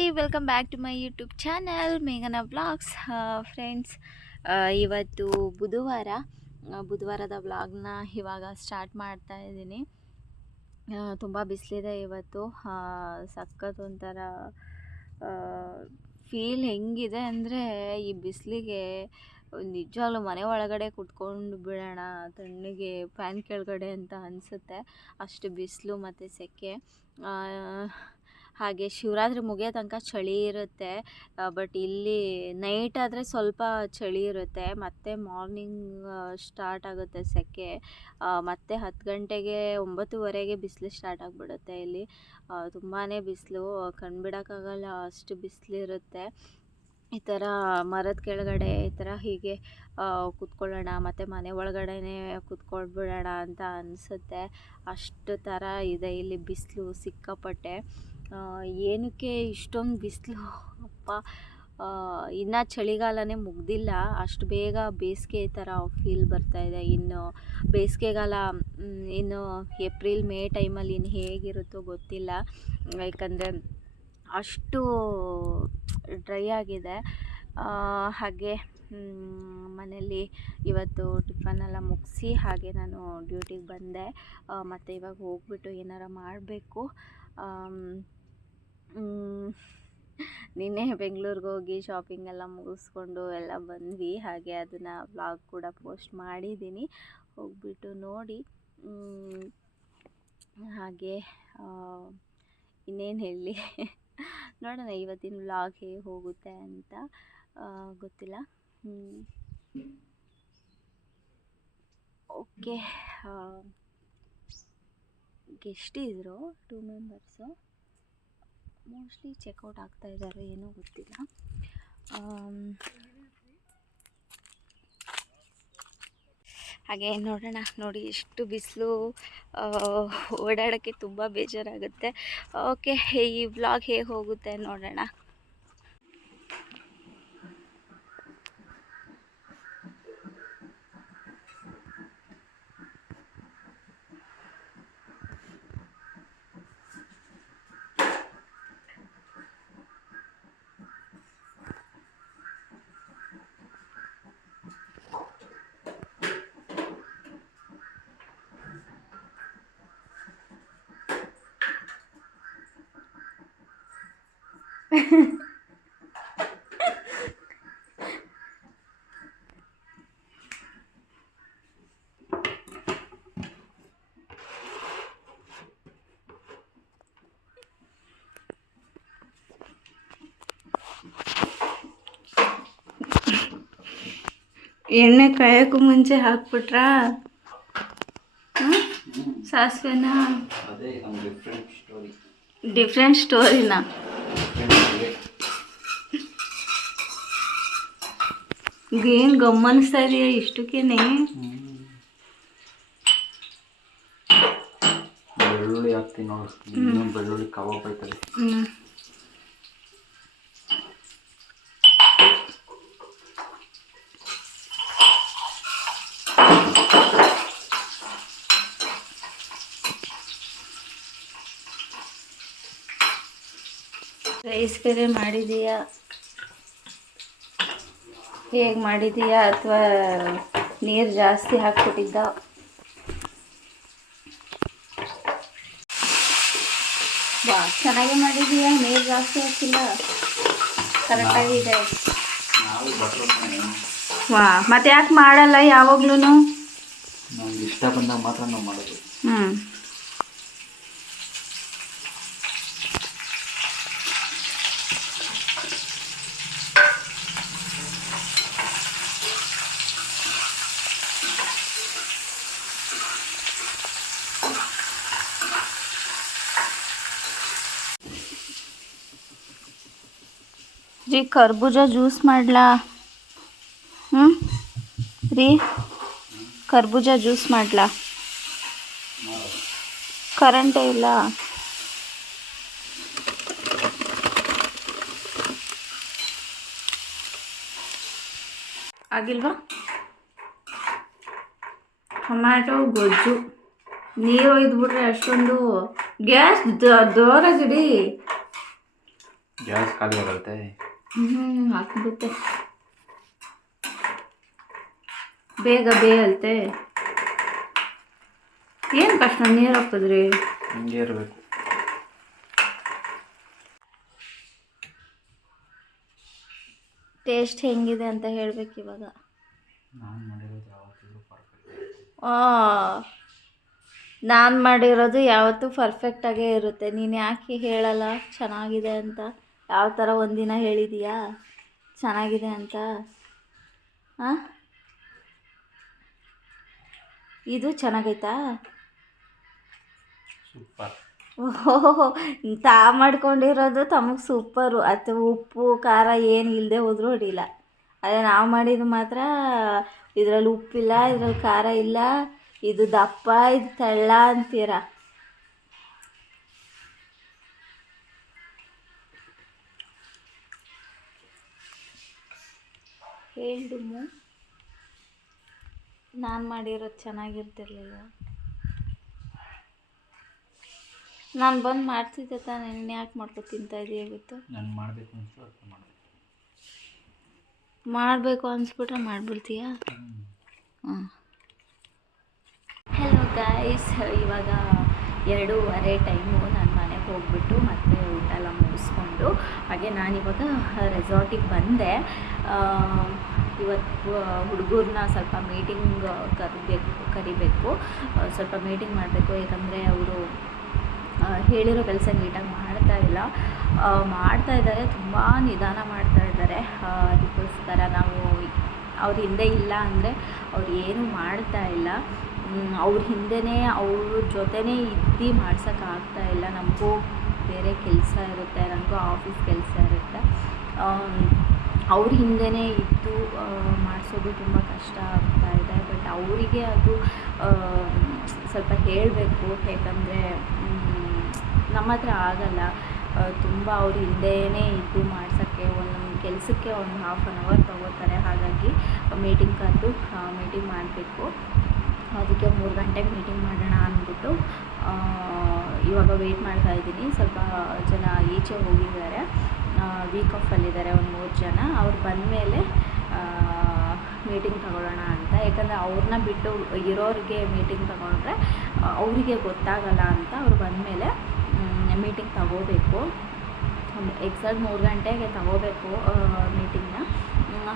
Hi welcome back to my YouTube channel ಮೇಘನ blogs friends ಇವತ್ತು ಬುಧವಾರ ಬುಧವಾರದ ವ್ಲಾಗ್ನ ಇವಾಗ ಸ್ಟಾರ್ಟ್ ಮಾಡ್ತಾ ಇದ್ದೀನಿ. ತುಂಬ ಬಿಸಿಲಿದೆ ಇವತ್ತು. ಸಖತ್ ಒಂಥರ ಫೀಲ್ ಹೆಂಗಿದೆ ಅಂದರೆ ಈ ಬಿಸಿಲಿಗೆ ನಿಜವಾಗ್ಲೂ ಮನೆ ಒಳಗಡೆ ಕುತ್ಕೊಂಡು ಬಿಡೋಣ, ತಣ್ಣಗೆ ಫ್ಯಾನ್ ಕೆಳಗಡೆ ಅಂತ ಅನಿಸುತ್ತೆ. ಅಷ್ಟು ಬಿಸಿಲು ಮತ್ತು ಸೆಕೆ. ಹಾಗೆ ಶಿವರಾತ್ರಿ ಮುಗಿಯೋ ತನಕ ಚಳಿ ಇರುತ್ತೆ. ಬಟ್ ಇಲ್ಲಿ ನೈಟ್ ಆದರೆ ಸ್ವಲ್ಪ ಚಳಿ ಇರುತ್ತೆ. ಮತ್ತು ಮಾರ್ನಿಂಗ್ ಸ್ಟಾರ್ಟ್ ಆಗುತ್ತೆ ಸೆಕೆ. ಮತ್ತೆ ಹತ್ತು ಗಂಟೆಗೆ ಒಂಬತ್ತುವರೆಗೆ ಬಿಸಿಲು ಸ್ಟಾರ್ಟ್ ಆಗಿಬಿಡುತ್ತೆ ಇಲ್ಲಿ. ತುಂಬಾ ಬಿಸಿಲು. ಕಣ್ಬಿಡೋಕ್ಕಾಗಲ್ಲ ಅಷ್ಟು ಬಿಸಿಲಿರುತ್ತೆ ಈ ಥರ ಮರದ ಕೆಳಗಡೆ ಈ ಥರ ಹೀಗೆ ಕೂತ್ಕೊಳ್ಳೋಣ, ಮತ್ತು ಮನೆ ಒಳಗಡೆನೇ ಕುತ್ಕೊಳ್ಬಿಡೋಣ ಅಂತ ಅನಿಸುತ್ತೆ. ಅಷ್ಟು ಥರ ಇದೆ ಇಲ್ಲಿ ಬಿಸಿಲು ಸಿಕ್ಕಾಪಟ್ಟೆ. ಏನಕ್ಕೆ ಇಷ್ಟೊಂದು ಬಿಸಿಲು? ಅಪ್ಪ. ಇನ್ನೂ ಚಳಿಗಾಲನೇ ಮುಗ್ದಿಲ್ಲ. ಅಷ್ಟು ಬೇಗ ಬೇಸಿಗೆ ಥರ ಫೀಲ್ ಬರ್ತಾ ಇದೆ. ಇನ್ನು ಬೇಸಿಗೆಗಾಲ ಇನ್ನು ಏಪ್ರಿಲ್, ಮೇ ಟೈಮಲ್ಲಿ ಇನ್ನು ಹೇಗಿರುತ್ತೋ ಗೊತ್ತಿಲ್ಲ. ಯಾಕಂದರೆ ಅಷ್ಟು ಡ್ರೈ ಆಗಿದೆ. ಹಾಗೆ ಮನೆಯಲ್ಲಿ ಇವತ್ತು ಟಿಫನ್ ಎಲ್ಲ ಮುಗಿಸಿ ಹಾಗೆ ನಾನು ಡ್ಯೂಟಿಗೆ ಬಂದೆ. ಮತ್ತು ಇವಾಗ ಹೋಗ್ಬಿಟ್ಟು ಏನಾರ ಮಾಡಬೇಕು. ನಿನ್ನೆ ಬೆಂಗಳೂರಿಗೆ ಹೋಗಿ ಶಾಪಿಂಗ್ ಎಲ್ಲ ಮುಗಿಸ್ಕೊಂಡು ಎಲ್ಲ ಬಂದ್ವಿ. ಹಾಗೆ ಅದನ್ನು ವ್ಲಾಗ್ ಕೂಡ ಪೋಸ್ಟ್ ಮಾಡಿದ್ದೀನಿ. ಹೋಗ್ಬಿಟ್ಟು ನೋಡಿ. ಹಾಗೆ ಇನ್ನೇನು ಹೇಳಿ? ನೋಡೋಣ ಇವತ್ತಿನ ವ್ಲಾಗ್ ಹೇಗೆ ಹೋಗುತ್ತೆ ಅಂತ. ಗೊತ್ತಿಲ್ಲ. ಓಕೆ ಇದ್ದರು ಟೂ ಮೆಂಬರ್ಸು ಮೋಸ್ಟ್ಲಿ ಚೆಕ್ಔಟ್ ಆಗ್ತಾ ಇದ್ದಾರೆ ಏನೂ ಗೊತ್ತಿಲ್ಲ. ಹಾಗೆ ನೋಡೋಣ, ನೋಡಿ ಎಷ್ಟು ಬಿಸಿಲು ಓಡಾಡೋಕ್ಕೆ ತುಂಬ ಬೇಜಾರಾಗುತ್ತೆ. ಓಕೆ ಈ ವ್ಲಾಗ್ ಹೇಗೆ ಹೋಗುತ್ತೆ ನೋಡೋಣ. ಎಣ್ಣೆ ಕಾಯೋಕ್ಕೂ ಮುಂಚೆ ಹಾಕ್ಬಿಟ್ರಾ ಸಾಸಿವೆನ ಅದೇ ಒಂದು ಡಿಫ್ರೆಂಟ್ ಸ್ಟೋರಿ ಡಿಫ್ರೆಂಟ್ ಸ್ಟೋರಿನ ಏನು ಗಮನಿಸ್ತಾ ಇದೆಯಾ ಇಷ್ಟಕ್ಕೇನೆ ಬೆಳ್ಳುಳ್ಳಿ ಹಾಕ್ತೀನಿ ನೋಡು ಇನ್ನೂ ಬೆಳ್ಳುಳ್ಳಿ ಕಬಾಬ್ ಆಯ್ತದೆ ಹ್ಞೂ ರೈಸ್ ಬೇರೆ ಮಾಡಿದೀಯಾ ಹೇಗೆ ಮಾಡಿದೀಯಾ ಅಥವಾ ನೀರು ಜಾಸ್ತಿ ಹಾಕ್ಬಿಟ್ಟಿದ್ದ? ವಾ ಚೆನ್ನಾಗಿ ಮಾಡಿದೀಯಾ? ನೀರು ಜಾಸ್ತಿ ಹಾಕಿಲ್ಲ? ಕರೆಕ್ಟಾಗಿದೆ ವಾ ಮತ್ತೆ ಯಾಕೆ ಮಾಡಲ್ಲ ಯಾವಾಗ್ಲೂ ಇಷ್ಟ ಬಂದಾಗ ಮಾತ್ರ ನಾವು ಮಾಡೋದು. ಹ್ಞೂ ರೀ ಕರ್ಬೂಜ ಜ್ಯೂಸ್ ಮಾಡ್ಲಾ? ಹ್ಞೂ ರೀ ಕರ್ಬೂಜ ಜ್ಯೂಸ್ ಮಾಡ್ಲಾ? ಕರೆಂಟೇ ಇಲ್ಲ? ಆಗಿಲ್ವಾ? ಟೊಮ್ಯಾಟೊ ಗೊಜ್ಜು ನೀರು ಒಯ್ದುಬಿಟ್ರೆ ಅಷ್ಟೊಂದು ಗ್ಯಾಸ್ ಜೋರಾಗಿಡಿ ಗ್ಯಾಸ್ ಖಾಲಿ ಆಗುತ್ತೆ ಹ್ಞೂ ಹಾಕ್ಬಿಡುತ್ತೆ ಬೇಗ ಬೇಯಲ್ತೆ ಏನು ಕಷ್ಟ ನೀರು ಹಾಕಿದ್ರಿ ಹಿಂಗೆ ಇರಬೇಕು. ಟೇಸ್ಟ್ ಹೆಂಗಿದೆ ಅಂತ ಹೇಳ್ಬೇಕು ಇವಾಗ. ನಾನು ನಾನು ಮಾಡಿರೋದು ಯಾವತ್ತೂ ಪರ್ಫೆಕ್ಟಾಗೇ ಇರುತ್ತೆ. ನೀನು ಯಾಕೆ ಹೇಳಲ್ಲ? ಚೆನ್ನಾಗಿದೆ ಅಂತ. ಯಾವ ಥರ ಒಂದಿನ ಹೇಳಿದೀಯಾ? ಚೆನ್ನಾಗಿದೆ ಅಂತ. ಹಾಂ ಇದು ಚೆನ್ನಾಗೈತಾ? ಸೂಪರ್. ಓಹೋ ತಾ ಮಾಡ್ಕೊಂಡಿರೋದು ತಮಗೆ ಸೂಪರು. ಅಥವಾ ಉಪ್ಪು ಖಾರ ಏನು ಇಲ್ಲದೆ ಹೋದರೂ ಹೊಡಿಲ್ಲ. ಅದೇ ನಾವು ಮಾಡಿದ್ದು ಮಾತ್ರ ಇದರಲ್ಲಿ ಉಪ್ಪಿಲ್ಲ ಇದ್ರಲ್ಲಿ ಖಾರ ಇಲ್ಲ ಇದು ದಪ್ಪ ಇದು ತೆಳ್ಳ ಅಂತೀರ. ಹೇಳ್ದುಮ್ಮು ನಾನು ಮಾಡಿರೋದು ಚೆನ್ನಾಗಿರ್ತಿರ್ಲಿಲ್ಲ. ನಾನು ಬಂದು ಮಾಡ್ತಿದ್ದೆ ತಾನೇ ನೀನು ಯಾಕೆ ಮಾಡ್ಕೊ ತಿಂತಾ ಇದೀಯಾ ಗೊತ್ತು? ನಾನು ಮಾಡಬೇಕು ಅನಿಸ್ತು ಅದಕ್ಕೆ ಮಾಡಿದೆ. ಮಾಡಬೇಕು ಅನ್ಸ್ಬಿಟ್ರೆ ಮಾಡಿಬಿಡ್ತೀಯ? ಹ್ಞೂ ಹಾಂ ಹಲೋ ಗಾಯ್ಸ್ ಇವಾಗ ಎರಡೂವರೆ ಟೈಮು ನಾನು ಮನೆಗೆ ಹೋಗ್ಬಿಟ್ಟು ಮತ್ತೆ ಊಟ ಎಲ್ಲ ಮುಗಿಸ್ಕೊಂಡು ಹಾಗೆ ನಾನಿವಾಗ ರೆಸಾರ್ಟಿಗೆ ಬಂದೆ. ಇವತ್ತು ಹುಡುಗರನ್ನ ಸ್ವಲ್ಪ ಮೀಟಿಂಗ್ ಕರಿಬೇಕು ಕರಿಬೇಕು. ಸ್ವಲ್ಪ ಮೀಟಿಂಗ್ ಮಾಡಬೇಕು ಯಾಕಂದರೆ ಅವರು ಹೇಳಿರೋ ಕೆಲಸ ನೀಟಾಗಿ ಮಾಡ್ತಾ ಇಲ್ಲ. ಮಾಡ್ತಾ ಇದ್ದಾರೆ, ತುಂಬ ನಿಧಾನ ಮಾಡ್ತಾ ಇದ್ದಾರೆ. ಅದಕ್ಕೋಸ್ಕರ ನಾವು ಅವ್ರ ಹಿಂದೆ ಇಲ್ಲ ಅಂದರೆ ಅವ್ರು ಏನೂ ಮಾಡ್ತಾ ಇಲ್ಲ. ಅವ್ರ ಹಿಂದೆನೇ, ಅವ್ರ ಜೊತೆನೇ ಇದ್ದು ಮಾಡ್ಸೋಕ್ಕಾಗ್ತಾ ಇಲ್ಲ. ನಮಗೂ ಬೇರೆ ಕೆಲಸ ಇರುತ್ತೆ ನನಗೂ ಆಫೀಸ್ ಕೆಲಸ ಇರುತ್ತೆ. ಅವ್ರ ಹಿಂದೆನೇ ಇದ್ದು ಮಾಡಿಸೋದು ತುಂಬ ಕಷ್ಟ ಆಗ್ತಾ ಇದೆ. ಬಟ್ ಅವರಿಗೆ ಅದು ಸ್ವಲ್ಪ ಹೇಳಬೇಕು. ಯಾಕಂದರೆ ನಮ್ಮ ಹತ್ರ ಆಗಲ್ಲ ತುಂಬ ಅವ್ರು ಹಿಂದೆಯೇ ಇದ್ದು ಮಾಡ್ಸೋಕ್ಕೆ ಒಂದೊಂದು ಕೆಲಸಕ್ಕೆ ಒಂದು ಹಾಫ್ ಆನ್ ಅವರ್ ತೊಗೋತಾರೆ. ಹಾಗಾಗಿ ಮೀಟಿಂಗ್ ಕರೆದು ಮೀಟಿಂಗ್ ಮಾಡಬೇಕು. ಅದಕ್ಕೆ ಮೂರು ಗಂಟೆಗೆ ಮೀಟಿಂಗ್ ಮಾಡೋಣ ಅಂದ್ಬಿಟ್ಟು ಇವಾಗ ವೆಯ್ಟ್ ಮಾಡ್ತಾ ಇದ್ದೀನಿ. ಸ್ವಲ್ಪ ಜನ ಈಚೆ ಹೋಗಿದ್ದಾರೆ. ವೀಕ್ ಆಫಲ್ಲಿದ್ದಾರೆ ಒಂದು ಮೂರು ಜನ. ಅವ್ರು ಬಂದಮೇಲೆ ಮೀಟಿಂಗ್ ತಗೊಳ್ಳೋಣ ಅಂತ. ಯಾಕಂದರೆ ಅವ್ರನ್ನ ಬಿಟ್ಟು ಇರೋರಿಗೆ ಮೀಟಿಂಗ್ ತಗೊಂಡ್ರೆ, ಅವರಿಗೆ ಗೊತ್ತಾಗಲ್ಲ ಅಂತ. ಅವ್ರು ಬಂದಮೇಲೆ ಮೀಟಿಂಗ್ ತಗೋಬೇಕು. ಎಕ್ಸಾಕ್ಟ್ ಮೂರು ಗಂಟೆಗೆ ತಗೋಬೇಕು ಮೀಟಿಂಗ್ನ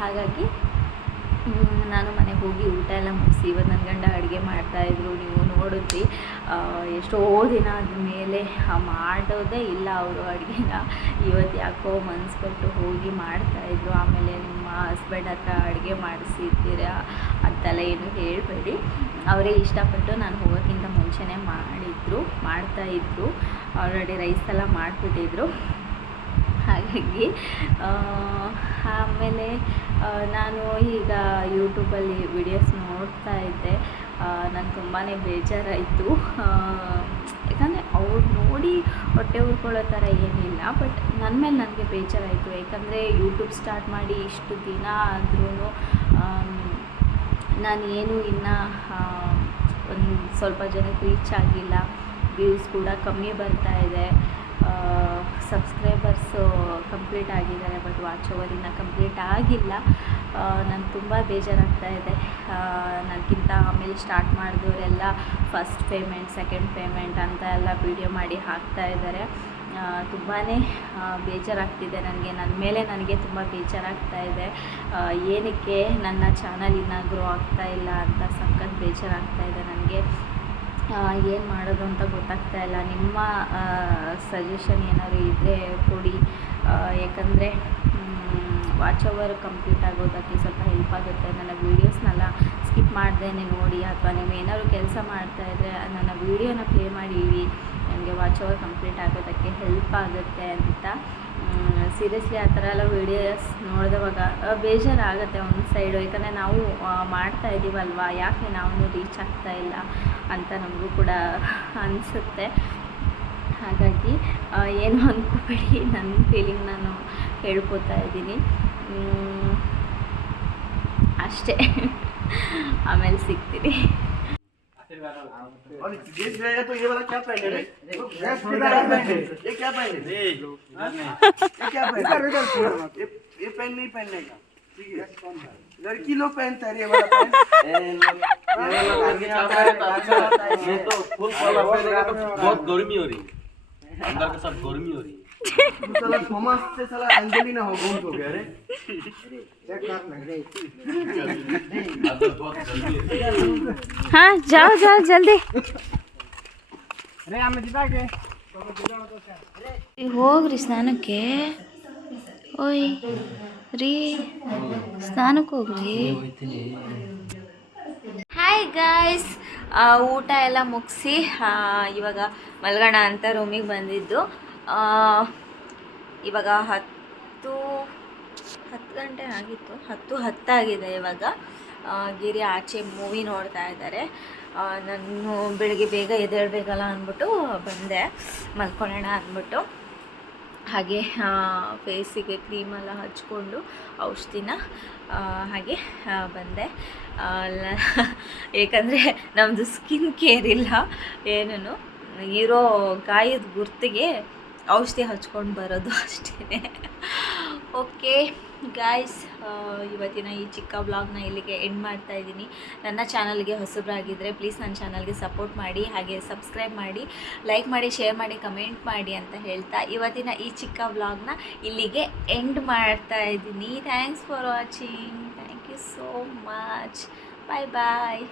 ಹಾಗಾಗಿ ನಾನು ಮನೆಗೆ ಹೋಗಿ ಊಟ ಎಲ್ಲ ಮುಗಿಸಿ ಇವತ್ತು ನನ್ನ ಗಂಡ ಅಡುಗೆ ಮಾಡ್ತಾಯಿದ್ರು ನೀವು ನೋಡಿದ್ರಿ. ಎಷ್ಟೋ ದಿನ ಆದಮೇಲೆ ಮಾಡೋದೇ ಇಲ್ಲ ಅವರು ಅಡುಗೆನ. ಇವತ್ತು ಯಾಕೋ ಮನ್ಸು ಕೊಟ್ಟು ಹೋಗಿ ಮಾಡ್ತಾಯಿದ್ರು ಆಮೇಲೆ ನಿಮ್ಮ ಹಸ್ಬೆಂಡ್ ಹತ್ರ ಅಡುಗೆ ಮಾಡಿಸಿದ್ದೀರಾ ಅಂತೆಲ್ಲ ಏನು ಹೇಳಬೇಡಿ. ಅವರೇ ಇಷ್ಟಪಟ್ಟು ನಾನು ಹೋಗೋಕ್ಕಿಂತ ಮುಂಚೆನೇ ಮಾಡಿದ್ರು ಮಾಡ್ತಾಯಿದ್ರು ಆಲ್ರೆಡಿ ರೈಸ್ ಎಲ್ಲ ಮಾಡಿಬಿಟ್ಟಿದ್ರು. ಹಾಗಾಗಿ ಆಮೇಲೆ ನಾನು ಈಗ ಯೂಟ್ಯೂಬಲ್ಲಿ ವಿಡಿಯೋಸ್ ನೋಡ್ತಾ ಇದ್ದೆ. ನಂಗೆ ತುಂಬಾ ಬೇಜಾರಾಯಿತು. ಯಾಕಂದರೆ ಅವ್ರು ನೋಡಿ ಹೊಟ್ಟೆ ಉರ್ಕೊಳ್ಳೋ ಥರ ಏನಿಲ್ಲ, ಬಟ್ ನನ್ನ ಮೇಲೆ ನನಗೆ ಬೇಜಾರಾಯಿತು. ಯಾಕಂದರೆ ಯೂಟ್ಯೂಬ್ ಸ್ಟಾರ್ಟ್ ಮಾಡಿ ಇಷ್ಟು ದಿನ ಆದ್ರೂ ನಾನು ಏನು ಇನ್ನು ಒಂದು ಸ್ವಲ್ಪ ಜನಕ್ಕೆ ರೀಚ್ ಆಗಿಲ್ಲ. ವ್ಯೂಸ್ ಕೂಡ ಕಮ್ಮಿ ಬರ್ತಾ ಇದೆ. ಕಂಪ್ಲೀಟ್ ಆಗಿದ್ದಾರೆ ಬಟ್ ವಾಚ್ ಓವರ್ ಇನ್ನೂ ಕಂಪ್ಲೀಟ್ ಆಗಿಲ್ಲ. ನನಗೆ ತುಂಬ ಬೇಜಾರಾಗ್ತಾ ಇದೆ. ನನಗಿಂತ ಆಮೇಲೆ ಸ್ಟಾರ್ಟ್ ಮಾಡಿದವರೆಲ್ಲ ಫಸ್ಟ್ ಪೇಮೆಂಟ್ ಸೆಕೆಂಡ್ ಪೇಮೆಂಟ್ ಅಂತ ಎಲ್ಲ ವೀಡಿಯೋ ಮಾಡಿ ಹಾಕ್ತಾ ಇದ್ದಾರೆ. ತುಂಬಾ ಬೇಜಾರಾಗ್ತಿದೆ ನನಗೆ. ನನ್ನ ಮೇಲೆ ನನಗೆ ತುಂಬ ಬೇಜಾರಾಗ್ತಾ ಇದೆ. ಏನಕ್ಕೆ ನನ್ನ ಚಾನಲ್ ಇನ್ನೂ ಗ್ರೋ ಆಗ್ತಾ ಇಲ್ಲ ಅಂತ ಸಖತ್ ಬೇಜಾರಾಗ್ತಾ ಇದೆ ನನಗೆ. ಏನು ಮಾಡೋದು ಅಂತ ಗೊತ್ತಾಗ್ತಾ ಇಲ್ಲ. ನಿಮ್ಮ ಸಜೆಷನ್ ಏನಾದ್ರು ಇದ್ದರೆ ಕೊಡಿ. ಯಾಕಂದರೆ ವಾಚ್ ಅವರ್ ಕಂಪ್ಲೀಟ್ ಆಗೋದಕ್ಕೆ ಸ್ವಲ್ಪ ಹೆಲ್ಪ್ ಆಗುತ್ತೆ. ನನ್ನ ವೀಡಿಯೋಸ್ನೆಲ್ಲ ಸ್ಕಿಪ್ ಮಾಡ್ದೇನೆ ನೋಡಿ, ಅಥವಾ ನೀವು ಏನಾದ್ರು ಕೆಲಸ ಮಾಡ್ತಾಯಿದ್ರೆ ನನ್ನ ವೀಡಿಯೋನ ಪ್ಲೇ ಮಾಡಿ ನನಗೆ ವಾಚ್ ಅವರ್ ಕಂಪ್ಲೀಟ್ ಆಗೋದಕ್ಕೆ ಹೆಲ್ಪ್ ಆಗುತ್ತೆ ಅಂತ. ಸೀರಿಯಸ್ಲಿ ಆ ಥರ ಎಲ್ಲ ವೀಡಿಯೋಸ್ ನೋಡಿದವಾಗ ಬೇಜಾರಾಗುತ್ತೆ ಒಂದು ಸೈಡು ಯಾಕಂದರೆ ನಾವು ಮಾಡ್ತಾ ಇದ್ದೀವಲ್ವಾ ಯಾಕೆ ನಾವು ರೀಚ್ ಆಗ್ತಾ ಇಲ್ಲ ಅಂತ ನಮಗೂ ಕೂಡ ಅನಿಸುತ್ತೆ. ಹಾಗಾಗಿ ಆ, ಏನು ಅಂದ್ಕೋಬೇಡಿ ನನ್ನ ಫೀಲಿಂಗ್ ನಾನು ಹೇಳ್ಕೊತಾ ಇದ್ದೀನಿ ಮ್, ಅಷ್ಟೇ ಆಮೇಲೆ ಸಿಗ್ತೀನಿ और जीत गया तो ये वाला क्या पहने रे ये क्या पहने ये क्या पहने ये ये पेन नहीं पहनने का ठीक है लड़की लोग पहनता है ये वाला पेन ये तो फुल कॉलर पहनेगा तो बहुत गर्मी हो रही है अंदर के सब गर्मी हो रही है साला थॉमस से साला एंजेलिना हो गोल हो गया रे चेक कर लग रही हां जाओ जाओ जल्दी अरे हम जिताके ಹೋಗ್ರಿ ಸ್ನಾನಕ್ಕೆ ಓಯ್ ರೀ ಸ್ನಾನಕ್ಕೆ ಹೋಗ್ರಿ ಹಾಯ್ ಗಾಯ್ಸ್ ಊಟ ಎಲ್ಲ ಮುಗಿಸಿ ಇವಾಗ ಮಲ್ಗೋಣ ಅಂತ ರೂಮಿಗೆ ಬಂದಿದ್ದು. ಇವಾಗ ಹತ್ತು ಹತ್ತು ಗಂಟೆ ಆಗಿತ್ತು. ಹತ್ತು ಹತ್ತಾಗಿದೆ ಇವಾಗ. ಗಿರಿ ಆಚೆ ಮೂವಿ ನೋಡ್ತಾ ಇದ್ದಾರೆ. ನಾನು ಬೆಳಗ್ಗೆ ಬೇಗ ಎದ್ದೇಳಬೇಕಲ್ಲ ಅಂದ್ಬಿಟ್ಟು ಬಂದೆ. ಮಲ್ಕೊಳ್ಳೋಣ ಅಂದ್ಬಿಟ್ಟು. ಹಾಗೆ ಫೇಸಿಗೆ ಕ್ರೀಮೆಲ್ಲ ಹಚ್ಕೊಂಡು ಔಷಧಿನ ಹಾಗೆ ಬಂದೆ. ಏಕೆಂದರೆ ನಮ್ಮದು ಸ್ಕಿನ್ ಕೇರ್ ಇಲ್ಲ. ಏನೂ ಇರೋ ಗಾಯದ ಗುರ್ತಿಗೆ ಔಷಧಿ ಹಚ್ಕೊಂಡು ಬರೋದು ಅಷ್ಟೇ ಓಕೆ ಗಾಯ್ಸ್ ಇವತ್ತಿನ ಈ ಚಿಕ್ಕ ವ್ಲಾಗ್ನ ಇಲ್ಲಿಗೆ ಎಂಡ್ ಮಾಡ್ತಾ ಇದ್ದೀನಿ. ನನ್ನ ಚಾನಲ್ಗೆ ಹೊಸಬ್ರಾಗಿದ್ದರೆ ಪ್ಲೀಸ್ ನನ್ನ ಚಾನಲ್ಗೆ ಸಪೋರ್ಟ್ ಮಾಡಿ, ಹಾಗೆ ಸಬ್ಸ್ಕ್ರೈಬ್ ಮಾಡಿ ಲೈಕ್ ಮಾಡಿ ಶೇರ್ ಮಾಡಿ ಕಮೆಂಟ್ ಮಾಡಿ ಅಂತ ಹೇಳ್ತಾ ಇವತ್ತಿನ ಈ ಚಿಕ್ಕ ವ್ಲಾಗ್ನ ಇಲ್ಲಿಗೆ ಎಂಡ್ ಮಾಡ್ತಾ ಇದ್ದೀನಿ. Thanks for watching thank you so much bye bye